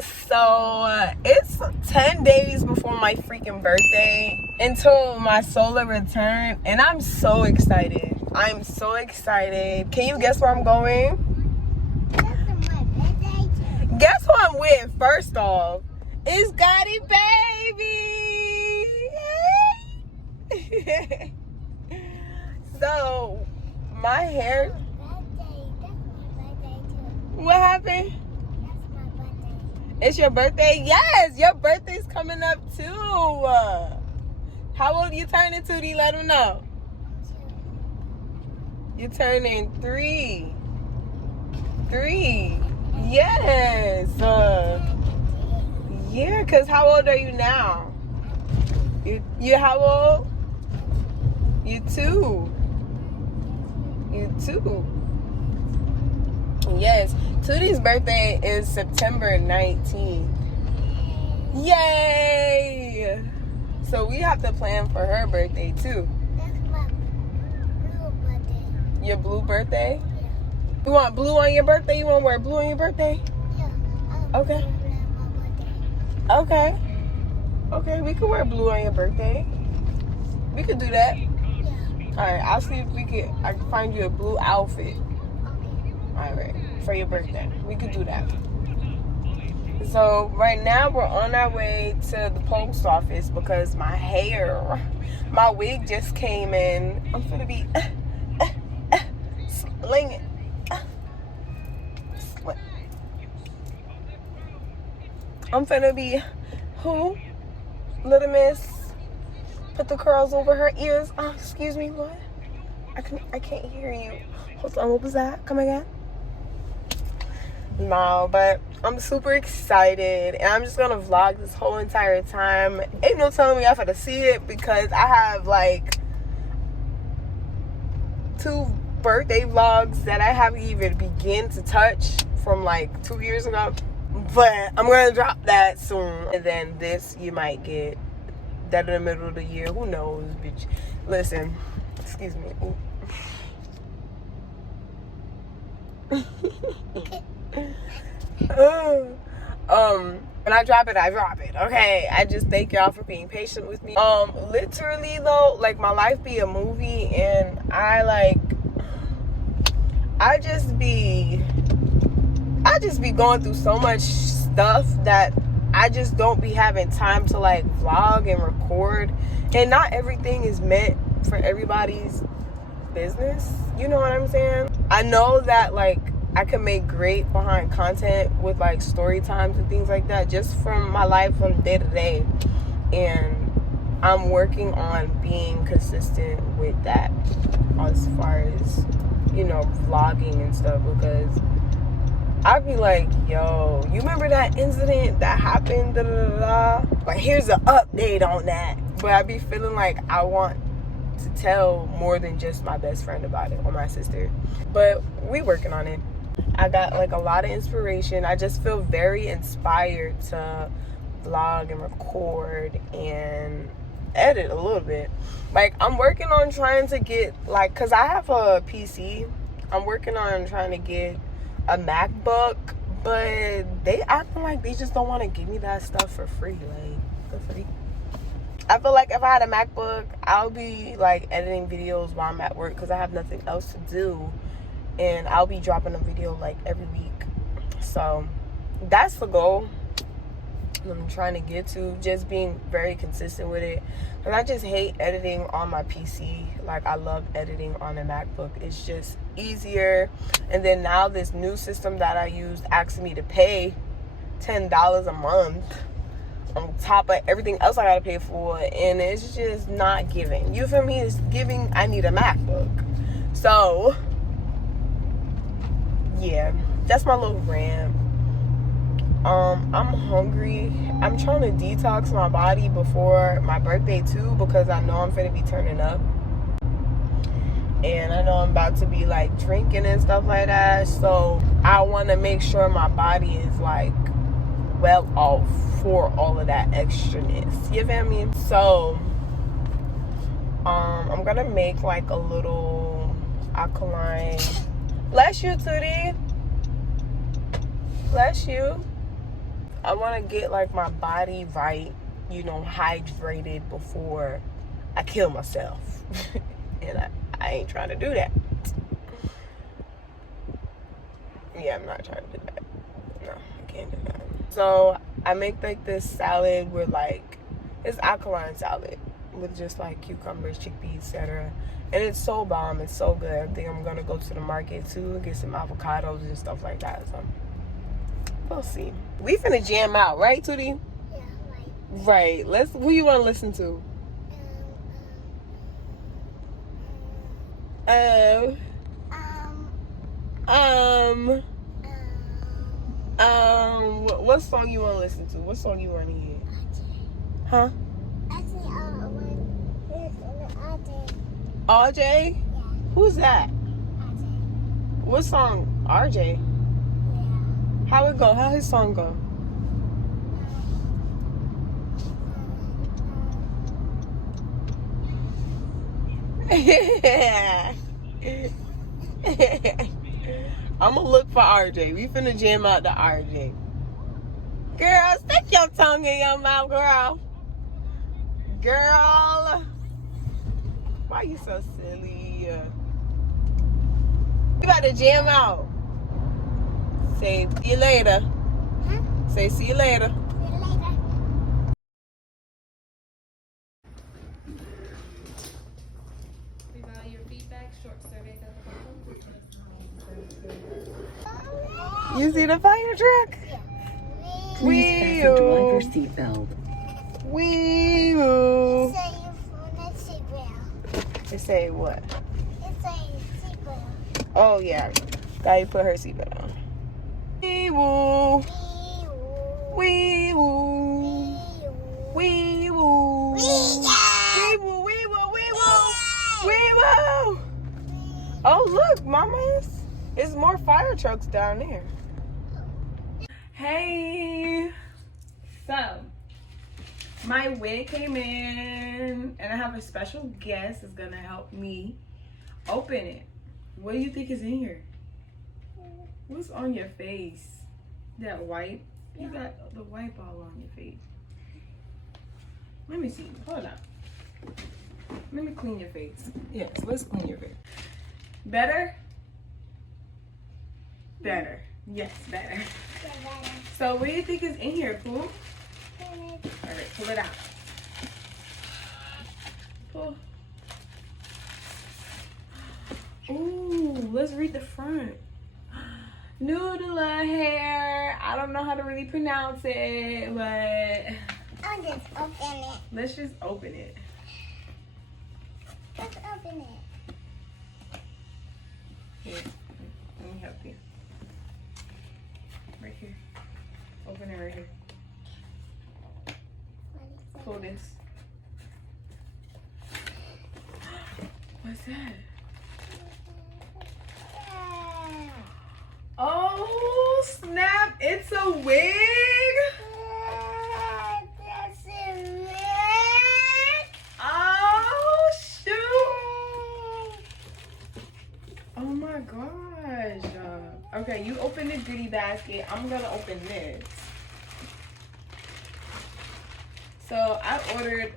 It's 10 days before my freaking birthday until my solar return, and I'm so excited. I'm so excited. Can you guess where I'm going? Guess who I'm with, first off? It's Gotti Baby! So, my hair... What happened? It's your birthday? Yes, your birthday's coming up too. How old you turning, Tootie? Let them know. You turning 3. 3. Yes. Yeah, because how old are you now? You how old? You 2. You 2. Yes. Tootie's birthday is September 19th. Yay! So we have to plan for her birthday too. That's my blue birthday. Your blue birthday? Yeah. You want blue on your birthday? You want to wear blue on your birthday? Yeah. Okay. My Okay. birthday. Okay, we could wear blue on your birthday. We could do that. Yeah. Alright, I'll see if I can find you a blue outfit. Alright, for your birthday. We could do that. So right now we're on our way to the post office because my wig just came in. I'm gonna be slinging. I'm finna be Little Miss, put the curls over her ears. Oh, excuse me, what? I can't hear you. Hold on, what was that? Come again? No, but I'm super excited, and I'm just gonna vlog this whole entire time. Ain't no telling me I'm gonna see it because I have like 2 birthday vlogs that I haven't even begin to touch from like 2 years ago. But I'm gonna drop that soon, and then this you might get that in the middle of the year. Who knows, bitch? Listen, excuse me. When I drop it, okay? I just thank y'all for being patient with me. Literally though, like my life be a movie, and I just be going through so much stuff that I just don't be having time to like vlog and record, and not everything is meant for everybody's business, you know what I'm saying? I know that like I can make great behind content with like story times and things like that just from my life from day to day, and I'm working on being consistent with that as far as, you know, vlogging and stuff, because I'd be like, yo, you remember that incident that happened, da da da da? Like, here's an update on that. But I be feeling like I want to tell more than just my best friend about it or my sister. But we working on it. I got like a lot of inspiration. I just feel very inspired to vlog and record and edit a little bit. Like, I'm working on trying to get like, cause I have a PC. I'm working on trying to get a MacBook, but they acting like they just don't want to give me that stuff for free. Like, for free. I feel like if I had a MacBook, I'll be like editing videos while I'm at work because I have nothing else to do, and I'll be dropping a video like every week. So that's the goal I'm trying to get to, just being very consistent with it. And I just hate editing on my PC. Like, I love editing on a MacBook. It's just easier. And then now this new system that I use asks me to pay $10 a month on top of everything else I gotta pay for, and it's just not giving. You feel me? It's giving. I need a MacBook. So yeah, that's my little rant. I'm hungry. I'm trying to detox my body before my birthday too, because I know I'm finna be turning up, and I know I'm about to be like drinking and stuff like that. So I want to make sure my body is like well off for all of that extraness. You feel me? So I'm gonna make like a little alkaline. Bless you, Tootie. Bless you. I want to get like my body right, you know, hydrated before I kill myself. And I ain't trying to do that. Yeah, I'm not trying to do that. No, I can't do that. So I make like this salad with like, it's alkaline salad with just like cucumbers, chickpeas, etc. And it's so bomb. It's so good. I think I'm gonna go to the market too and get some avocados and stuff like that. So we'll see. We finna jam out, right, Tootie? Yeah, Right. Let's. Who you want to listen to? right. What song you want to listen to? What song you want to hear? Huh? RJ? Yeah. Who's that? RJ. What song? RJ. Yeah. How it go? How his song go? I'm gonna look for RJ. We finna jam out the RJ. Girl, stick your tongue in your mouth, girl. Girl. Why you so silly? We about to jam out. Say, see you later. Huh? Say, see you later. See you later. We value your feedback. Short surveys at the bottom. You see the fire truck? Please fasten driver's seatbelt. Wee It woo. say your phone is seatbelt. It say what? It say seatbelt. Oh yeah. Gotta put her seatbelt on. Wee woo. Wee woo. Wee woo. Wee woo. Wee woo. Wee woo. Wee woo. Oh look, mamas. There's more fire trucks down there. Hey. So, my wig came in and I have a special guest that's gonna help me open it. What do you think is in here? What's on your face? That wipe? You got the wipe all on your face. Let me see. Hold on. Let me clean your face. Yes, let's clean your face. Better? Better. Yes, better. So what do you think is in here, Pooh? Alright, pull it out. Pull. Ooh, let's read the front. Nadula hair. I don't know how to really pronounce it, but I'll just open it. let's just open it. Let's open it. Here, let me help you. Right here. Open it right here. Pull this. What's that? Oh snap! It's a wig. That's it. Oh shoot! Oh my gosh! Okay, you open the goodie basket. I'm gonna open this. So I ordered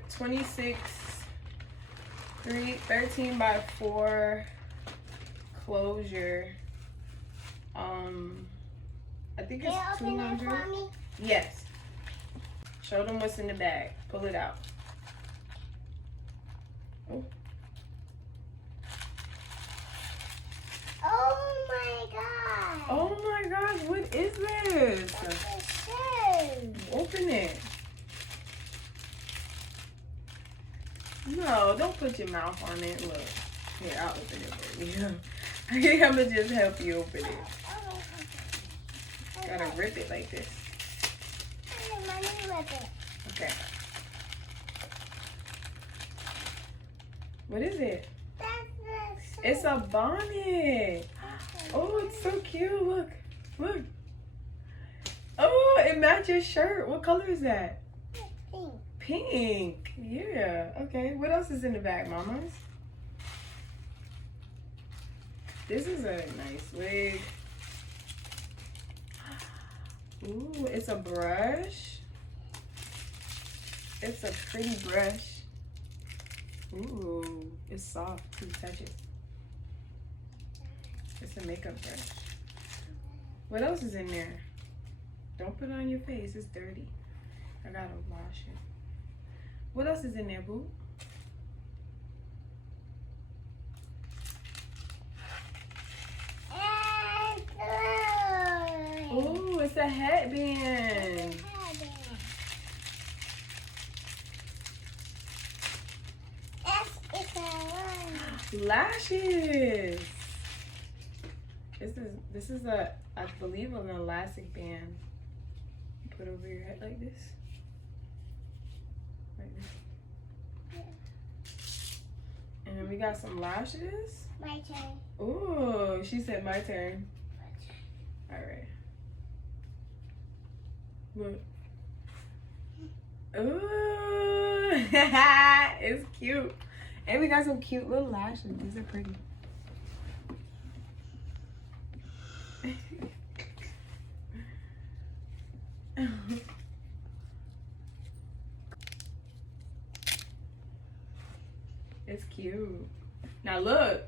13 by 4 closure. I think it's Can you open it 200. for me? Yes. Show them what's in the bag. Pull it out. Oh. Oh my god. Oh my gosh, what is this? That's a shoe. Open it. No, don't put your mouth on it. Look. Here, I'll open it for you. I think I'm gonna just help you open it. Gotta rip it like this. Mommy, rip it. Okay. What is it? That's the shoe. It's a bonnet. Oh, it's so cute. Look. Look. Oh, it matches your shirt. What color is that? Pink. Pink. Yeah. Okay. What else is in the bag, mamas? This is a nice wig. Ooh, it's a brush. It's a pretty brush. Ooh, it's soft. You touch it. It's a makeup brush. What else is in there? Don't put it on your face. It's dirty. I gotta wash it. What else is in there, boo? Ooh, it's a headband. Lashes. This is a, I believe, an elastic band. Put over your head like this. Like this. And then we got some lashes. My turn. Ooh, she said my turn. All right. Look. Ooh, it's cute. And we got some cute little lashes. These are pretty. It's cute. Now look,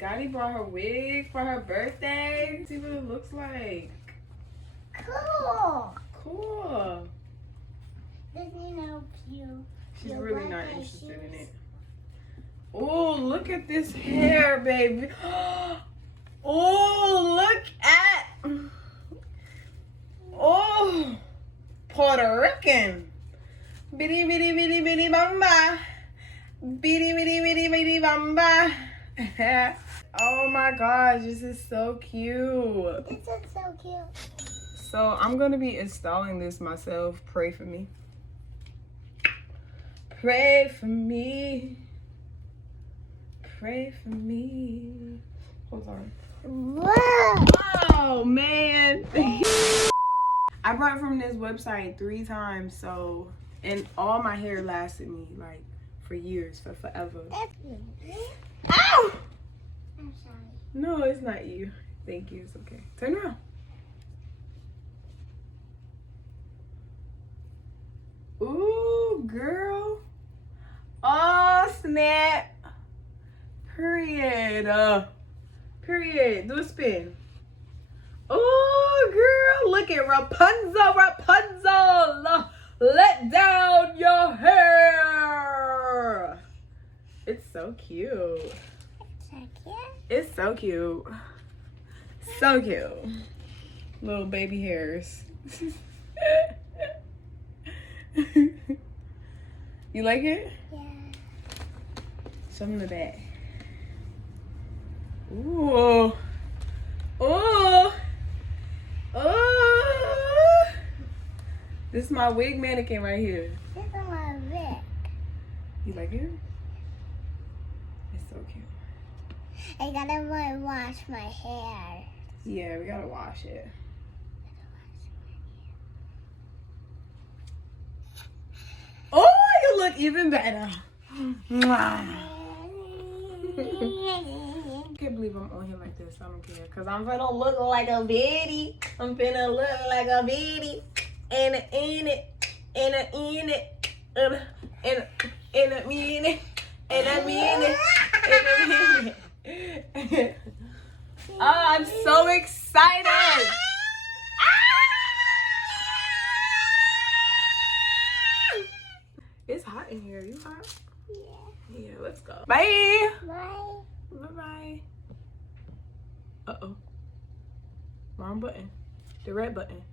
Gotti brought her wig for her birthday. See what it looks like. Cool. Cool. Doesn't he know you? She's you really want not my interested in shoes? it. Oh, look at this hair, baby. Oh, look at. Oh, Puerto Rican. Bitty, bitty, bitty, bitty, bamba. Bitty, bitty, bitty, bitty, bamba. Oh my gosh, this is so cute. This is so cute. So I'm going to be installing this myself. Pray for me. Pray for me. Pray for me. Hold on. Wow. Oh, man. I bought it from this website 3 times, so, and all my hair lasted me, like, for years, for forever. That's me. Ow! I'm sorry. No, it's not you. Thank you. It's okay. Turn around. Ooh, girl. Oh, snap. Period. Period. Do a spin. Oh, girl. Look at Rapunzel. Rapunzel. Let down your hair. It's so cute. It's so cute. So cute. Little baby hairs. You like it? Yeah. Show me the back. Ooh. Ooh. Ooh. This is my wig mannequin right here. This is my wig. You like it? It's so cute. I gotta wash my hair. Yeah, we gotta wash it. Oh, you look even better. Mwah. I can't believe I'm on here like this. I don't care. Because I'm gonna look like a bitty. I'm finna look like a bitty. And in it. And in it. And a minute. And a minute. And a minute. Oh, I'm so excited. It's hot in here. You hot? Yeah. Yeah, let's go. Bye. Bye. Bye-bye. Uh-oh. Wrong button. The red button.